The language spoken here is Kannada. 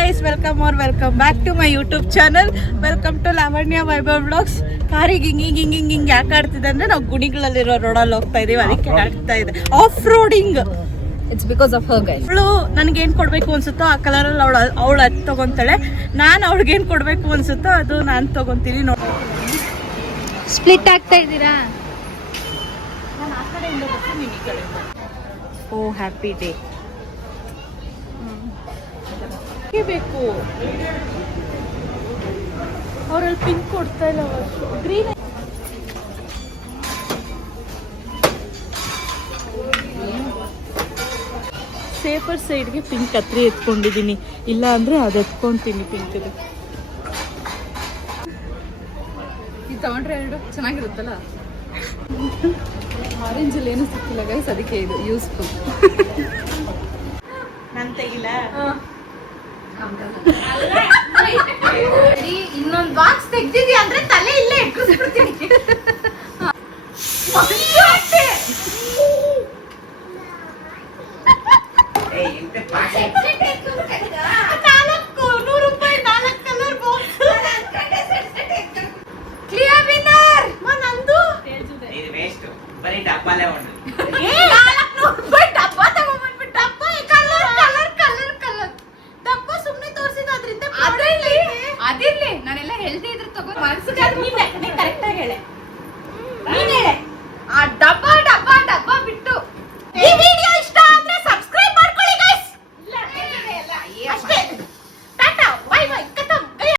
Guys, welcome back to my YouTube channel. Welcome to Lavanya Vaibhav vlogs. ಕಾರಿಗೆ ಹಿಂಗ್ ಯಾಕೆ ಆಡ್ತಿದೆ ಅಂದ್ರೆ ನಾವು ಗುಣಿಗಳಲ್ಲಿರೋ ರೋಡಲ್ಲಿ ಹೋಗ್ತಾ ಇದೀವಿ, ಅದಕ್ಕೆ ಆಡ್ತಾ ಇದೆ off roading. It's because of her guys. ಅವಳು ನನಗೇನು ಕೊಡಬೇಕು ಅನ್ಸುತ್ತೋ ಆ ಕಲರಲ್ಲಿ ಅವಳು ಅದು ತಗೊಂತಾಳೆ, ನಾನು ಅವಳಿಗೇನು ಕೊಡಬೇಕು ಅನ್ಸುತ್ತೋ ಅದು ನಾನು ತಗೊಂತೀನಿ. ನೋಡಿ, ಸ್ಪ್ಲಿಟ್ ಆಗ್ತಾ ಇದ್ದೀರಾ? ನಾನು ಆ ಕಡೆಯಿಂದ ಬರ್ತೀನಿ, ನೀನು ಈ ಕಡೆಯಿಂದ. ಓ ಹ್ಯಾಪಿ ಡೇ ಬೇಕು. ಅವರಲ್ಲಿ ಪಿಂಕ್ ಕೊಡ್ತಾ ಇಲ್ಲ, ಗ್ರೀನ್. ಸೇಫರ್ ಸೈಡ್ಗೆ ಪಿಂಕ್ ಕತ್ರಿ ಎತ್ಕೊಂಡಿದ್ದೀನಿ, ಇಲ್ಲ ಅಂದ್ರೆ ಅದು ಎತ್ಕೊಂತೀನಿ ಪಿಂಕ್. ಇದು ತಗೊಂಡ್ರೆ ಎರಡು ಚೆನ್ನಾಗಿರುತ್ತಲ್ಲ. ಆರೆಂಜಲ್ಲಿ ಏನು ಸಿಕ್ಕಿಲ್ಲ ಗೈಸ್, ಅದಕ್ಕೆ ಇದು ಯೂಸ್ಫುಲ್. ನಾನು ತೆಗಿಲ್ಲ. ಇನ್ನೊಂದು ಬಾಕ್ಸ್ ತೆಗ್ದಿದ್ಯಾ ಅಂದ್ರೆ ತಲೆ ಇಲ್ಲೇ ಇಟ್ಕೊಸ್ಬಿಡ್ತೀನಿ. ಅದಿರ್ಲಿ, ನಾನೆಲ್ಲ ಹೇಳ್ದೆ ಇದ್ರೆ ತಗೋ. ಕರೆಕ್ಟಾಗಿ ಹೇಳೆ.